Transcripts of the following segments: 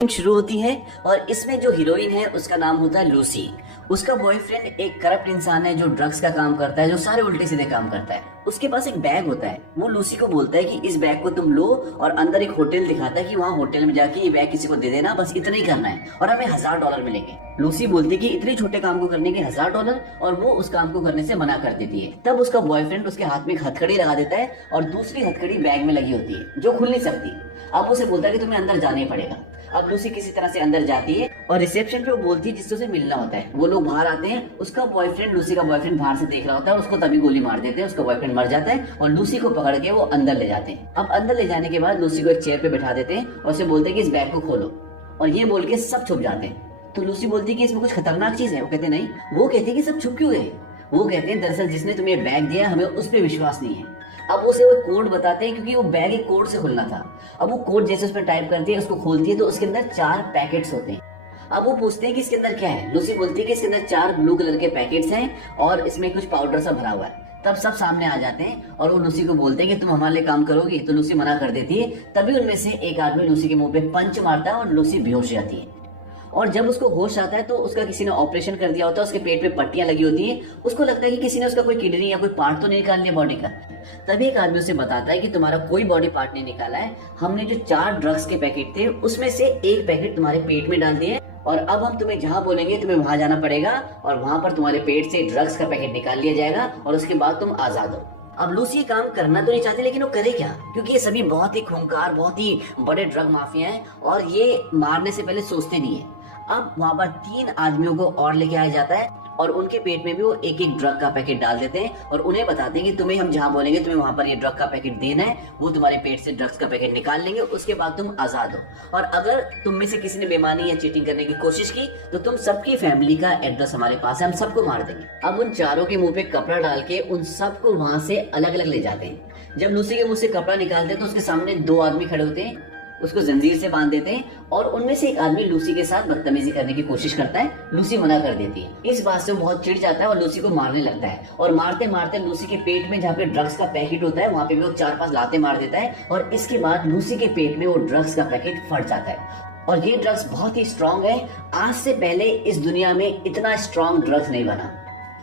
शुरू होती है और इसमें जो हीरोइन है उसका नाम होता है लूसी। उसका बॉयफ्रेंड एक करप्ट इंसान है जो ड्रग्स का काम करता है, जो सारे उल्टे सीधे काम करता है। उसके पास एक बैग होता है, वो लूसी को बोलता है कि इस बैग को तुम लो, और अंदर एक होटल दिखाता है कि वहाँ होटल में जाके ये बैग किसी को दे देना, बस इतना ही करना है और हमें $1000 मिलेंगे। लूसी बोलती है कि इतने छोटे काम को करने के $1000, और वो उस काम को करने से मना कर देती है। तब उसका बॉयफ्रेंड उसके हाथ में एक हथकड़ी लगा देता है और दूसरी हथकड़ी बैग में लगी होती है जो खुल नहीं सकती। अब उसे बोलता है कि तुम्हें अंदर जाना ही पड़ेगा। अब लूसी किसी तरह से अंदर जाती है और रिसेप्शन पे वो बोलती है जिससे उसे मिलना होता है। वो लोग बाहर आते हैं, उसका बॉयफ्रेंड लूसी का बॉयफ्रेंड बाहर से देख रहा होता है और उसको तभी गोली मार देते हैं। उसका बॉयफ्रेंड मर जाता है और लूसी को पकड़ के वो अंदर ले जाते हैं। अब अंदर ले जाने के बाद लूसी को एक चेयर पे बैठा देते हैं और उसे बोलते हैं कि इस बैग को खोलो, और ये बोल के सब छुप जाते हैं। तो लूसी बोलती है कि इसमें कुछ खतरनाक चीज है। वो कहते नहीं। वो कहते हैं कि सब छुप क्यों गए। वो कहते हैं दरअसल जिसने तुम्हें बैग दिया हमें उस पर विश्वास नहीं है। अब उसे वो कोड बताते हैं क्योंकि वो बैग एक कोड से खुलना था। अब वो कोड जैसे उसमें टाइप करती है, उसको खोलती है तो उसके अंदर 4 पैकेट्स होते हैं। अब वो पूछते हैं कि इसके अंदर क्या है। लूसी बोलती है कि इसके अंदर 4 ब्लू कलर के पैकेट्स हैं और इसमें कुछ पाउडर सा भरा हुआ है। तब सब सामने आ जाते हैं और वो लूसी को बोलते हैं कि तुम हमारे लिए काम करोगी। तो लूसी मना कर देती है। तभी उनमें से एक आदमी लूसी के मुंह पे पंच मारता है और लूसी बेहोश हो जाती है। और जब उसको होश आता है तो उसका किसी ने ऑपरेशन कर दिया होता है, उसके पेट पे पट्टियां लगी होती हैं। उसको लगता है कि किसी ने उसका कोई किडनी या कोई पार्ट तो नहीं निकाल लिया बॉडी का। तभी एक आदमी उसे बताता है कि तुम्हारा कोई बॉडी पार्ट नहीं निकाला है, हमने जो 4 ड्रग्स के पैकेट थे उसमें से एक पैकेट तुम्हारे पेट में डाल दिए, और अब हम तुम्हें जहां बोलेंगे तुम्हें वहां जाना पड़ेगा और वहां पर तुम्हारे पेट से ड्रग्स का पैकेट निकाल लिया जाएगा और उसके बाद तुम आजाद हो। अब लूसी ये काम करना तो नहीं चाहती, लेकिन वो करे क्या, क्योंकि ये सभी बहुत ही खूंखार, बहुत ही बड़े ड्रग माफिया हैं और ये मारने से पहले सोचते नहीं है। अब वहां पर 3 आदमियों को और लेके आया जाता है और उनके पेट में भी वो एक एक ड्रग का पैकेट डाल देते हैं और उन्हें बताते हैं कि तुम्हें हम जहां बोलेंगे तुम्हें वहां पर ये ड्रग का पैकेट देना है, वो तुम्हारे पेट से ड्रग्स का पैकेट निकाल लेंगे, उसके बाद तुम आजाद हो। और अगर तुम में से किसी ने बेईमानी या चीटिंग करने की कोशिश की तो तुम सबकी फैमिली का एड्रेस हमारे पास है, हम सबको मार देंगे। अब उन चारों के मुंह पे कपड़ा डाल के उन सबको वहां से अलग अलग ले जाते हैं। जब लूसी के मुंह से कपड़ा निकालते हैं तो उसके सामने 2 आदमी खड़े होते हैं, उसको जंजीर से बांध देते हैं और उनमें से एक आदमी लूसी के साथ बदतमीजी करने की कोशिश करता है। लूसी मना कर देती है। इस बात से वो बहुत चिढ़ जाता है और लूसी को मारने लगता है, और मारते मारते लूसी के पेट में जहाँ पे ड्रग्स का पैकेट होता है वहां पे भी वो 4-5 लाते मार देता है, और इसके बाद लूसी के पेट में वो ड्रग्स का पैकेट फट जाता है। और ये ड्रग्स बहुत ही स्ट्रांग है, आज से पहले इस दुनिया में इतना स्ट्रांग ड्रग्स नहीं बना।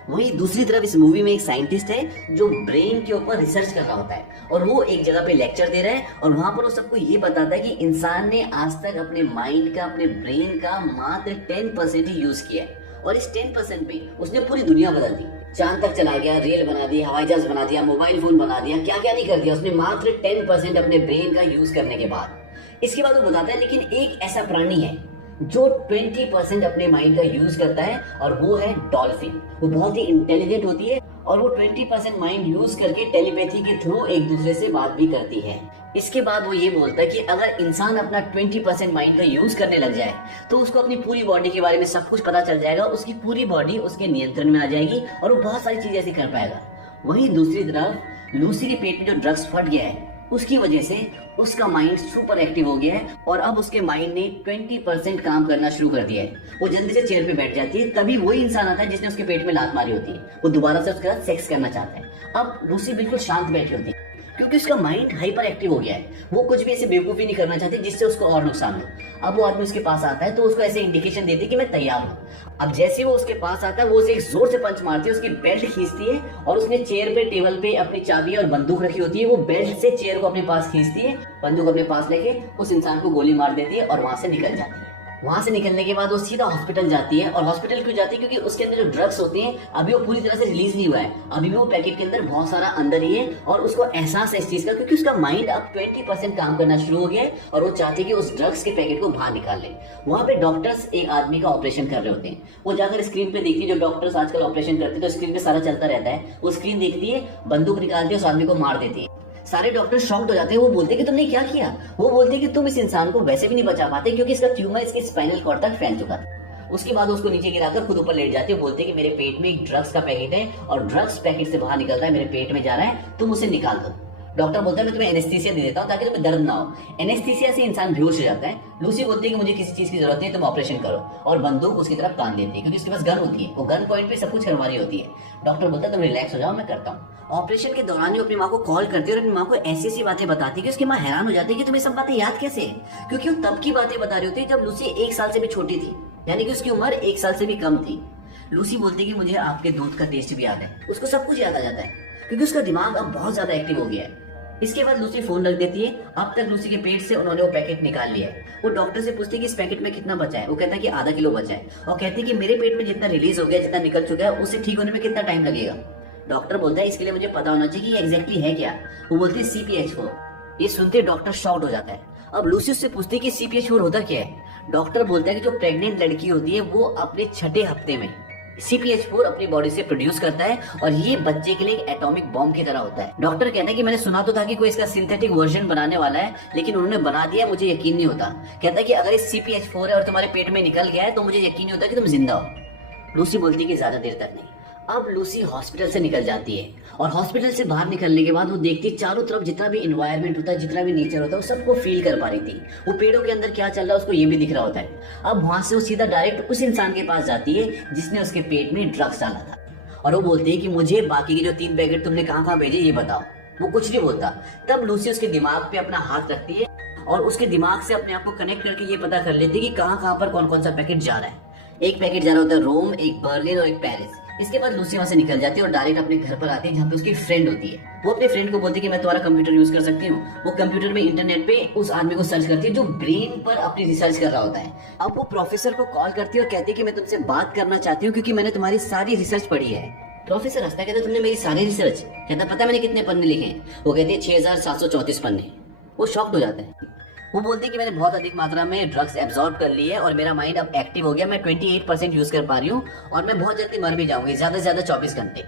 वही दूसरी तरफ इस मूवी में एक साइंटिस्ट है जो ब्रेन के ऊपर रिसर्च कर रहा होता है, और वो एक जगह पे लेक्चर दे रहा है और वहां पर वो सबको ये बताता है कि इंसान ने आज तक अपने माइंड का, अपने ब्रेन का मात्र 10% ही यूज किया है, और इस 10% में उसने पूरी दुनिया बदल दी। चांद तक चला गया, रेल बना दिया, हवाई जहाज बना दिया, मोबाइल फोन बना दिया, क्या क्या नहीं कर दिया उसने मात्र 10% अपने ब्रेन का यूज करने के बाद। इसके बाद वो बताता है लेकिन एक ऐसा प्राणी है जो 20% अपने माइंड का यूज करता है, और वो है डॉल्फिन। वो बहुत ही इंटेलिजेंट होती है और वो 20% माइंड यूज करके टेलीपैथी के थ्रू एक दूसरे से बात भी करती है। इसके बाद वो ये बोलता है कि अगर इंसान अपना 20% माइंड का यूज करने लग जाए तो उसको अपनी पूरी बॉडी के बारे में सब कुछ पता चल जाएगा, उसकी पूरी बॉडी उसके नियंत्रण में आ जाएगी और वो बहुत सारी चीजें ऐसी कर पाएगा। वहीं दूसरी तरफ लूसी के पेट में जो ड्रग्स फट गया है उसकी वजह से उसका माइंड सुपर एक्टिव हो गया है, और अब उसके माइंड ने 20% काम करना शुरू कर दिया है। वो जल्दी से चेयर पे बैठ जाती है, तभी वही इंसान आता है जिसने उसके पेट में लात मारी होती है। वो दोबारा से उसके साथ सेक्स करना चाहता है। अब लूसी बिल्कुल शांत बैठी होती है क्योंकि उसका माइंड हाइपर एक्टिव हो गया है। वो कुछ भी ऐसे बेवकूफी नहीं करना चाहती जिससे उसको और नुकसान हो। अब वो आदमी उसके पास आता है तो उसको ऐसे इंडिकेशन देती है कि मैं तैयार हूँ। अब जैसे वो उसके पास आता है वो उसे एक जोर से पंच मारती है, उसकी बेल्ट खींचती है, और उसने चेयर पे टेबल पे अपनी चाबी और बंदूक रखी होती है। वो बेल्ट से चेयर को अपने पास खींचती है, बंदूक अपने पास लेके उस इंसान को गोली मार देती है और वहां से निकल जाती है। वहां से निकलने के बाद वो सीधा हॉस्पिटल जाती है, और हॉस्पिटल क्यों जाती है क्योंकि उसके अंदर जो ड्रग्स होते हैं अभी वो पूरी तरह से रिलीज नहीं हुआ है, अभी भी वो पैकेट के अंदर बहुत सारा अंदर ही है, और उसको एहसास है इस चीज का क्योंकि उसका माइंड अब 20% काम करना शुरू हो गया है और वो चाहती है कि उस ड्रग्स के पैकेट को बाहर निकाल ले। वहां पे डॉक्टर्स एक आदमी का ऑपरेशन कर रहे होते हैं। वो जाकर स्क्रीन पे देखती है, जो डॉक्टर्स आजकल ऑपरेशन करते हैं तो स्क्रीन पे सारा चलता रहता है, वो स्क्रीन देखती है, बंदूक निकालती है, उस आदमी को मार देती है। सारे डॉक्टर शॉक्ड हो जाते हैं। वो बोलते हैं कि तुमने क्या किया। वो बोलते हैं कि तुम इस इंसान को वैसे भी नहीं बचा पाते क्योंकि इसका ट्यूमर इसके स्पाइनल कॉर्ड तक फैल चुका था। उसके बाद उसको नीचे गिराकर खुद ऊपर लेट जाती है, बोलते हैं कि मेरे पेट में एक ड्रग्स का पैकेट है और ड्रग्स पैकेट से बाहर निकलता है, मेरे पेट में जा रहा है, तुम उसे निकाल दो। डॉक्टर बोलता है मैं तुम्हें एनेस्थीसिया दे देता हूँ ताकि तुम्हें दर्द ना हो। एनेस्थीसिया से इंसान बेहोश हो जाता है। लूसी बोलती है कि मुझे किसी चीज की जरूरत नहीं, तुम ऑपरेशन करो, और बंदूक उसकी तरफ तान देती है क्योंकि उसके पास गन होती है। वो गन पॉइंट पे सब कुछ करवा रही होती है। डॉक्टर बोलता है तुम रिलैक्स हो जाओ, मैं करता हूँ। ऑपरेशन के दौरान वो अपनी माँ को कॉल करती है और अपनी माँ को ऐसी ऐसी बातें बताती है कि उसकी माँ हैरान हो जाती है कि तुम्हें सब बातें याद कैसे है, क्योंकि वो तब की बातें बता रही होती है जब लूसी 1 साल से भी छोटी थी, यानी कि उसकी उम्र 1 साल से भी कम थी। लूसी बोलती है कि मुझे आपके दूध का टेस्ट भी याद है। उसको सब कुछ याद आ जाता है क्योंकि उसका दिमाग अब बहुत ज्यादा एक्टिव हो गया है। इसके बाद लूसी फोन रख देती है। अब तक लूसी के पेट से उन्होंने वो पैकेट निकाल लिया है। वो डॉक्टर से पूछती है कि इस पैकेट में कितना बचा है। वो कहता है कि आधा किलो बचा है, और कहती है कि मेरे पेट में जितना रिलीज हो गया, जितना निकल चुका है, उससे ठीक होने में कितना टाइम लगेगा। डॉक्टर बोलता है इसके लिए मुझे पता होना चाहिए कि ये एग्जैक्टली है क्या। वो बोलती है CPH4। ये सुनते डॉक्टर शॉक्ड हो जाता है। अब लूसी उससे पूछती है कि CPH4 होता क्या है। डॉक्टर बोलता है कि जो प्रेग्नेंट लड़की होती है वो अपने 6ठे हफ्ते में CPH4 अपनी बॉडी से प्रोड्यूस करता है, और ये बच्चे के लिए एक एटॉमिक बॉम्ब की तरह होता है। डॉक्टर कहता है कि मैंने सुना तो था कि कोई इसका सिंथेटिक वर्जन बनाने वाला है, लेकिन उन्होंने बना दिया, मुझे यकीन नहीं होता। कहता है कि अगर ये CPH4 है और तुम्हारे पेट में निकल गया है तो मुझे यकीन नहीं होता कि तुम जिंदा हो। लूसी बोलती है कि ज्यादा देर तक नहीं। अब लूसी हॉस्पिटल से निकल जाती है, और हॉस्पिटल से बाहर निकलने के बाद वो देखती है चारों तरफ जितना भी इन्वायरमेंट होता है, जितना भी नेचर होता है, वो सबको फील कर पा रही थी। वो पेड़ों के अंदर क्या चल रहा है उसको ये भी दिख रहा होता है। अब वहां से वो सीधा डायरेक्ट उस इंसान के पास जाती है जिसने उसके पेट में ड्रग्स डाला था, और वो बोलती है कि मुझे बाकी के जो 3 पैकेट तुमने कहाँ कहाँ भेजे ये बताओ। वो कुछ नहीं बोलता। तब लूसी उसके दिमाग पे अपना हाथ रखती है और उसके दिमाग से अपने आप को कनेक्ट करके ये पता कर लेती है कि कहाँ कहाँ पर कौन कौन सा पैकेट जा रहा है। एक पैकेट जा रहा होता है रोम, एक बर्लिन और एक पेरिस। इसके बाद लूसी वहां से निकल जाती है और डायरेक्ट अपने घर पर आती है जहाँ पे उसकी फ्रेंड होती है। वो अपने फ्रेंड को बोलती है कि मैं तुम्हारा कंप्यूटर यूज कर सकती हूँ। वो कंप्यूटर में इंटरनेट पे उस आदमी को सर्च करती है जो ब्रेन पर अपनी रिसर्च कर रहा होता है। अब वो प्रोफेसर को कॉल करती है और कहती है कि मैं तुमसे बात करना चाहती हूँ क्योंकि मैंने तुम्हारी सारी रिसर्च पढ़ी है। प्रोफेसर हंसता कहता तुमने मेरी सारी रिसर्च? कहता पता मैंने कितने पन्ने लिखे हैं? वो कहती है 6734 पन्ने। वो शॉक्ड हो जाता है। वो बोलती है कि मैंने बहुत अधिक मात्रा में ड्रग्स एब्जॉर्ब कर ली है और मेरा माइंड अब एक्टिव हो गया। मैं 28% यूज कर पा रही हूँ और मैं बहुत जल्दी मर भी जाऊंगी, ज्यादा से ज्यादा 24 घंटे,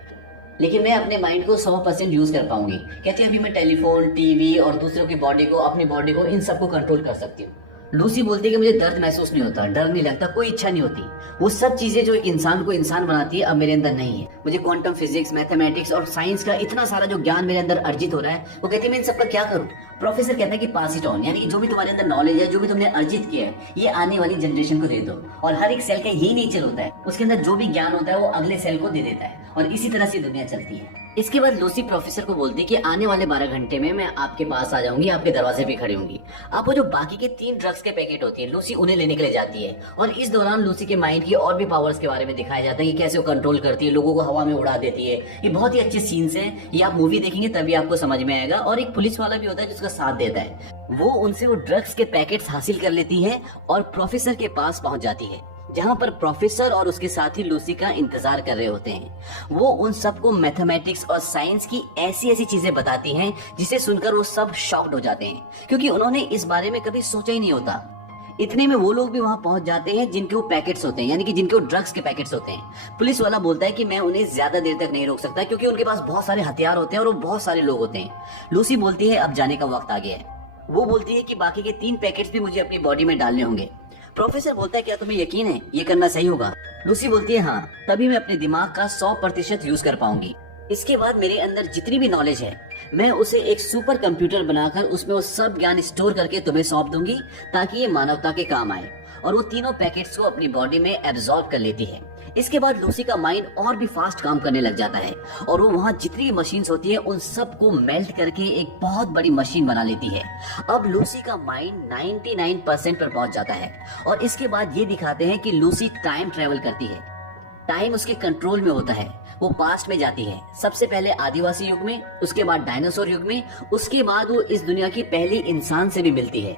लेकिन मैं अपने माइंड को 100% यूज कर पाऊंगी। कहती है अभी मैं टेलीफोन, टीवी और दूसरों की बॉडी को, अपनी बॉडी को, इन सबको कंट्रोल कर सकती हूँ। लूसी बोलती है कि मुझे दर्द महसूस नहीं होता, डर नहीं लगता, कोई इच्छा नहीं होती। वो सब चीजें जो एक इंसान को इंसान बनाती है अब मेरे अंदर नहीं है। मुझे क्वांटम फिजिक्स, मैथमेटिक्स और साइंस का इतना सारा जो ज्ञान मेरे अंदर अर्जित हो रहा है, वो कहती है मैं इन सबका क्या करूं। प्रोफेसर कहता है कि पास इट ऑन, यानी जो भी तुम्हारे अंदर नॉलेज है, जो भी तुमने अर्जित किया है, ये आने वाली जनरेशन को दे दो। और हर एक सेल का यही नेचर होता है, उसके अंदर जो भी ज्ञान होता है वो अगले सेल को दे देता है, और इसी तरह से दुनिया चलती है। इसके बाद लूसी प्रोफेसर को बोलती है कि आने वाले 12 घंटे में मैं आपके पास आ जाऊंगी, आपके दरवाजे पे खड़ी होंगी। अब वो जो बाकी के 3 ड्रग्स के पैकेट होती है, लूसी उन्हें लेने के लिए जाती है, और इस दौरान लूसी के माइंड की और भी पावर्स के बारे में दिखाया जाता है कि कैसे वो कंट्रोल करती है, लोगों को हवा में उड़ा देती है। ये बहुत ही अच्छे सीन्स हैं, ये आप मूवी देखेंगे तभी आपको समझ में आएगा। और एक पुलिस वाला भी होता है जिसका साथ देता है। वो उनसे वो ड्रग्स के पैकेट्स हासिल कर लेती है और प्रोफेसर के पास पहुंच जाती है, जहां पर प्रोफेसर और उसके साथी लूसी का इंतजार कर रहे होते हैं। वो उन सबको मैथमेटिक्स और साइंस की ऐसी ऐसी चीजें बताती हैं जिसे सुनकर वो सब शॉक्ड हो जाते हैं, क्योंकि उन्होंने इस बारे में कभी सोचा ही नहीं होता। इतने में वो लोग भी वहां पहुंच जाते हैं जिनके वो पैकेट्स होते हैं, यानी कि जिनके वो ड्रग्स के पैकेट्स होते हैं। पुलिस वाला बोलता है कि मैं उन्हें ज्यादा देर तक नहीं रोक सकता क्योंकि उनके पास बहुत सारे हथियार होते हैं और वो बहुत सारे लोग होते हैं। लूसी बोलती है अब जाने का वक्त आ गया है। वो बोलती है कि बाकी के 3 पैकेट्स भी मुझे अपनी बॉडी में डालने होंगे। प्रोफेसर बोलता है क्या तुम्हें यकीन है ये करना सही होगा? लूसी बोलती है हाँ, तभी मैं अपने दिमाग का 100% यूज कर पाऊंगी। इसके बाद मेरे अंदर जितनी भी नॉलेज है मैं उसे एक सुपर कंप्यूटर बनाकर उसमें वो सब ज्ञान स्टोर करके तुम्हें सौंप दूंगी ताकि ये मानवता के काम आए। और वो तीनों पैकेट्स को अपनी बॉडी में एब्जॉर्ब कर लेती है। इसके बाद लूसी का माइंड और भी फास्ट काम करने लग जाता है और वो वहाँ जितनी भी मशीन्स होती है उन सबको मेल्ट करके एक बहुत बड़ी मशीन बना लेती है। अब लूसी का माइंड 99% पर पहुंच जाता है और इसके बाद ये दिखाते हैं कि लूसी टाइम ट्रेवल करती है। टाइम उसके कंट्रोल में होता है। वो पास्ट में जाती है, सबसे पहले आदिवासी युग में, उसके बाद डायनासोर युग में, उसके बाद वो इस दुनिया की पहली इंसान से भी मिलती है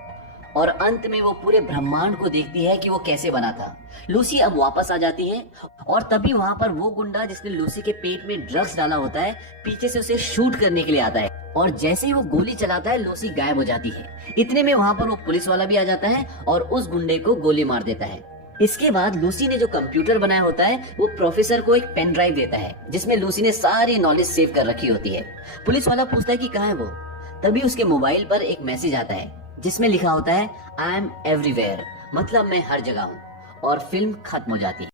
और अंत में वो पूरे ब्रह्मांड को देखती है कि वो कैसे बना था। लूसी अब वापस आ जाती है और तभी वहां पर वो गुंडा जिसने लूसी के पेट में ड्रग्स डाला होता है पीछे से उसे शूट करने के लिए आता है और जैसे ही वो गोली चलाता है लूसी गायब हो जाती है। इतने में वहां पर वो पुलिस वाला भी आ जाता है और उस गुंडे को गोली मार देता है। इसके बाद लूसी ने जो कंप्यूटर बनाया होता है वो प्रोफेसर को एक पेन ड्राइव देता है जिसमें लूसी ने सारी नॉलेज सेव कर रखी होती है। पुलिस वाला पूछता है कि कहाँ है वो, तभी उसके मोबाइल पर एक मैसेज आता है जिसमें लिखा होता है आई एम एवरीवेयर, मतलब मैं हर जगह हूँ, और फिल्म खत्म हो जाती है।